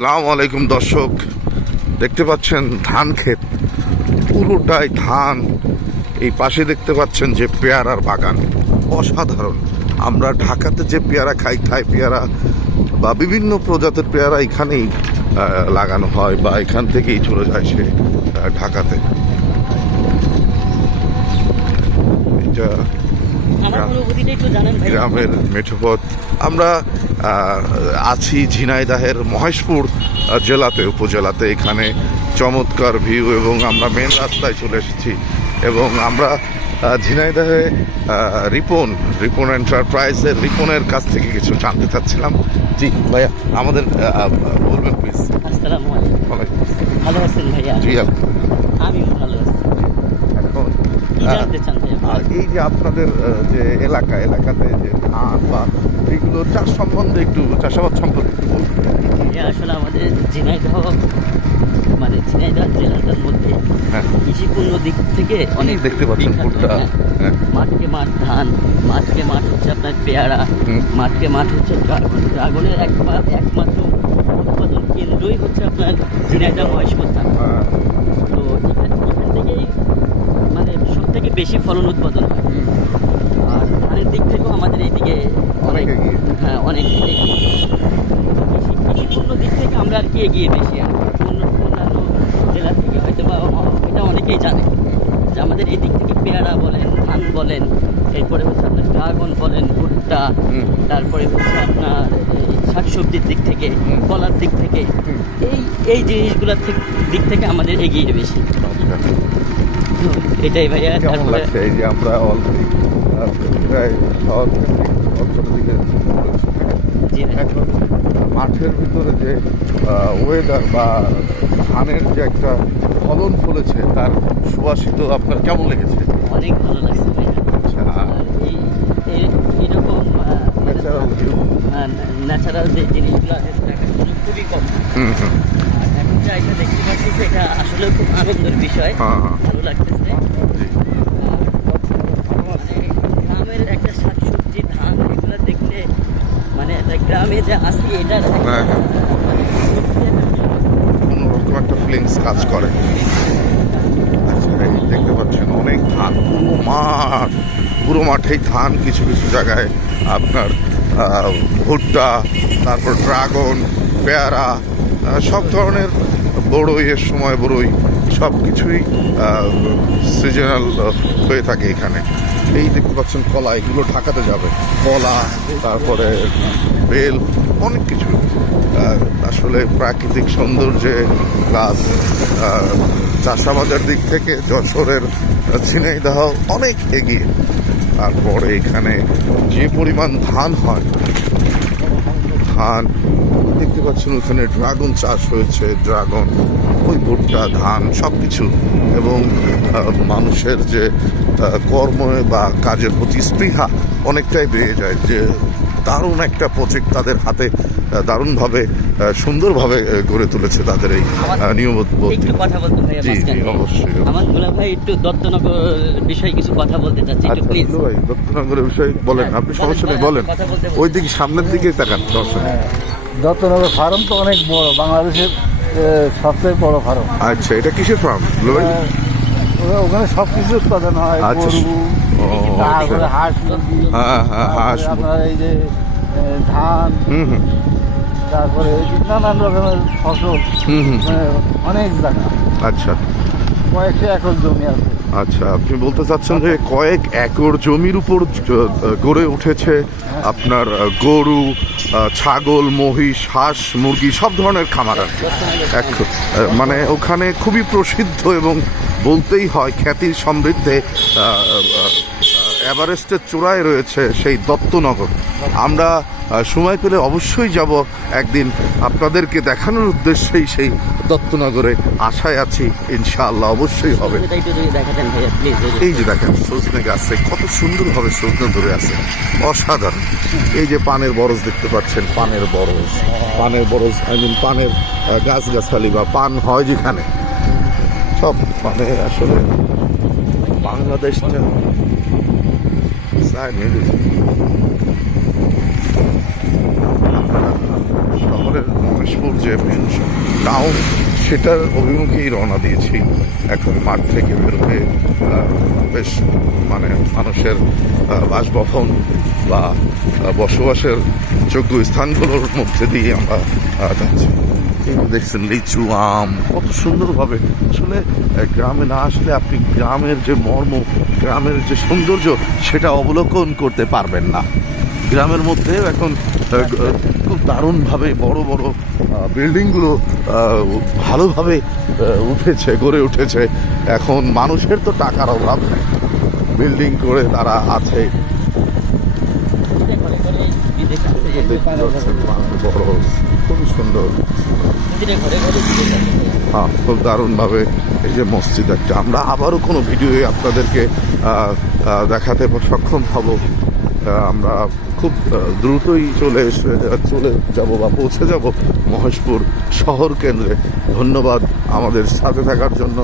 সালাম আলাইকুম দর্শক। দেখতে পাচ্ছেন ধান ক্ষেত। পুরোটাই ধান। এই পাশে দেখতে পাচ্ছেন যে পেয়ারার বাগান। অসাধারণ। আমরা ঢাকাতে যে পেয়ারা খাই, থাই পেয়ারা বা বিভিন্ন প্রজাতির পেয়ারা এখানেই লাগানো হয় বা এখান থেকেই চলে যায় সে ঢাকাতে। এটা গ্রামের মেঠোপথ। আমরা আছি ঝিনাইদাহের মহেশপুর জেলাতে উপজেলাতে। এখানে চমৎকার ভিউ এবং আমরা মেন রাস্তায় চলে এসেছি। এবং আমরা ঝিনাইদাহে রিপন রিপন এন্টারপ্রাইজের রিপনের কাছ থেকে কিছু জানতে চাচ্ছিলাম। জি ভাইয়া আমাদের বলবেন প্লিজ আসসালামু আলাইকুম। ভালো আছেন ভাইয়া? জি আলহামদুলিল্লাহ। আমিও ভালো আছি এখন কি আহ, জানতে চান ভাইয়া আর এই যে আপনাদের যে এলাকা এলাকাতে যে ধান বা এইগুলো চাষ সম্বন্ধে একটু চাষাবাদ সম্পর্কে একটু বলুন। আসলে আমাদের ঝিনাইদহ মানে ঝিনাইদহ জেলাটার মধ্যে হ্যাঁ। কৃষিপূর্ণ দিক থেকে অনেক দেখতে পাচ্ছেন ভুট্টা হ্যাঁ। হ্যাঁ। মাঠকে মাঠ ধান মাঠকে মাঠ হচ্ছে আপনার পেয়ারা মাঠকে মাঠ হচ্ছে ড্রাগন ড্রাগনের একমা- একমাত্র উৎপাদন কেন্দ্রই হচ্ছে আপনার ঝিনাইদহ মহেশপুর ধান তো এখান থেকেই বেশি ফলন উৎপাদন হয়। আর ধানের দিক থেকেও আমাদের এইদিকে অনেক অনেক হ্যাঁ অনেক কৃষিপূর্ণ দিক থেকে আমরা আর কি এগিয়ে বেশি অন্যান্য জেলা থেকে হয়তো বা এটা অনেকেই জানে। যে আমাদের এই দিক থেকে পেয়ারা বলেন ধান বলেন এরপরে হচ্ছে আপনার ড্রাগন বলেন ভুট্টা তারপরে হচ্ছে আপনার এই শাকসবজির দিক থেকে। কলার দিক থেকে এই এই জিনিসগুলোর দিক থেকে আমাদের এগিয়ে বেশি। এটাই ভাইয়া কেমন লাগছে এই যে আমরা অলরেডি প্রায় শহর দিকে। এখন মাঠের ভিতরে যে ওয়েদার বা ধানের যে একটা ফলন ফলেছে তার সুবাসিত আপনার কেমন লেগেছে অনেক ভালো লাগছে ভাইয়া আচ্ছা আর এই এই- এরকম Natural view। ন্যাচারাল যে জিনিসগুলো আছে দেখার খুবই কম। হুম হুম। আর এখন যা এটা দেখতে পাচ্ছি এটা আসলে খুব আনন্দের বিষয়। হ্যাঁ হ্যাঁ। ভালো লাগতেছে। মানে গ্রামের একটা শাকসবজি ধান এগুলো দেখলে মানে একটা গ্রামে যে আসি এটা হ্যাঁ, হ্যাঁ। অন্যরকম একটা ফিলিংস কাজ করে। দেখতে পাচ্ছেন অনেক ধান পুরো মাঠ পুরো মাঠেই ধান কিছু কিছু জায়গায় আপনার ভুট্টা, তারপর ড্রাগন, পেয়ারা সব ধরনের বড়ই এর সময় বড়ই সব কিছুই সিজনাল হয়ে থাকে এখানে। এই দেখতে পাচ্ছেন কলা, এগুলো ঢাকাতে যাবে। কলা, তারপরে বেল, অনেক কিছু আসলে প্রাকৃতিক সৌন্দর্যে প্লাস চাষাবাদের দিক থেকে যশোরের ঝিনাইদহ অনেক এগিয়ে। তারপরে এখানে যে পরিমাণ ধান হয়, ধান, দেখতে পাচ্ছেন ওখানে ড্রাগন চাষ হয়েছে, ড্রাগন, ওই ভুট্টা, ধান সব কিছু এবং মানুষের যে কর্ম বা কাজের প্রতি স্পৃহা অনেকটাই বেড়ে যায় যে দারুণ একটা প্রজেক্ট তাদের হাতে দারুণভাবে সুন্দরভাবে গড়ে তুলেছে তাদের এই নিয়মিত একটু কথা বলতে ভাইয়া জি জি অবশ্যই আমার দুলা ভাই একটু দত্তনগর বিষয়ে কিছু কথা বলতে চাচ্ছি একটু আচ্ছা প্লিজ ভাই দত্তনগরের বিষয়ে বলেন হ্যাঁ, আপনি সমস্যা নেই বলেন। ওই দিকে সামনের দিকে তাকান সমস্যা নেই দত্তনগর ফার্ম তো অনেক বড় বাংলাদেশের সবচেয়ে বড় ফার্ম আচ্ছা এটা কিসের ফার্ম ভাই? ওখানে সব কিছু উৎপাদন হয় আচ্ছা। গরু ও, তারপরে আচ্ছা। হাঁস হ্যাঁ, হ্যাঁ, হাঁস, আপনার এই যে ধান তারপরে নানান রকমের ফসল মানে অনেক জায়গা। আচ্ছা। কয়েকশো একর জমি আছে। আচ্ছা আপনি বলতে চাচ্ছেন যে কয়েক একর জমির উপর গড়ে উঠেছে আপনার গরু ছাগল মহিষ হাঁস মুরগি সব ধরনের খামার আর মানে ওখানে খুবই প্রসিদ্ধ এবং বলতেই হয় খ্যাতির সমৃদ্ধে এভারেস্টের চূড়ায় রয়েছে সেই দত্তনগর। আমরা সময় পেলে অবশ্যই যাব একদিন আপনাদেরকে দেখানোর উদ্দেশ্যেই সেই দত্তনগরে আশায় আছি ইনশাআল্লাহ অবশ্যই হবে। এই যে দেখেন সজনে গাছে কত সুন্দরভাবে সজনে ধরে আছে। অসাধারণ। এই যে পানের বরজ দেখতে পাচ্ছেন পানের বরজ। পানের বরজ আই মিন পানের গাছগাছালি বা পান হয় যেখানে। মানে আসলে বাংলাদেশটা. শহরের মহেশপুর যে মেন টাউন সেটার অভিমুখেই রওনা দিয়েছি এখন মাঠ থেকে বের আহ, বেশ মানে মানুষের বাসভবন বা বসবাসের যোগ্য স্থানগুলোর মধ্যে দিয়ে আমরা যাচ্ছি দেখছেন, লিচু আম, কত সুন্দরভাবে। আসলে গ্রামে না আসলে আপনি গ্রামের যে মর্ম, গ্রামের যে সৌন্দর্য, সেটা অবলোকন করতে পারবেন না। গ্রামের মধ্যে এখন খুব দারুণভাবে বড় বড় বিল্ডিংগুলো ভালোভাবে উঠেছে, গড়ে উঠেছে। এখন মানুষের তো টাকার অভাব বিল্ডিং করে তারা আছে। ঘরে ঘরে বড় খুব সুন্দর। হ্যাঁ খুব দারুণভাবে এই যে মসজিদ একটা। আমরা আবারও কোনো ভিডিওয়ে আপনাদেরকে দেখাতে সক্ষম হব। আমরা খুব দ্রুতই চলে এসে, চলে যাব বা পৌঁছে যাব মহেশপুর শহর কেন্দ্রে। ধন্যবাদ আমাদের সাথে থাকার জন্য।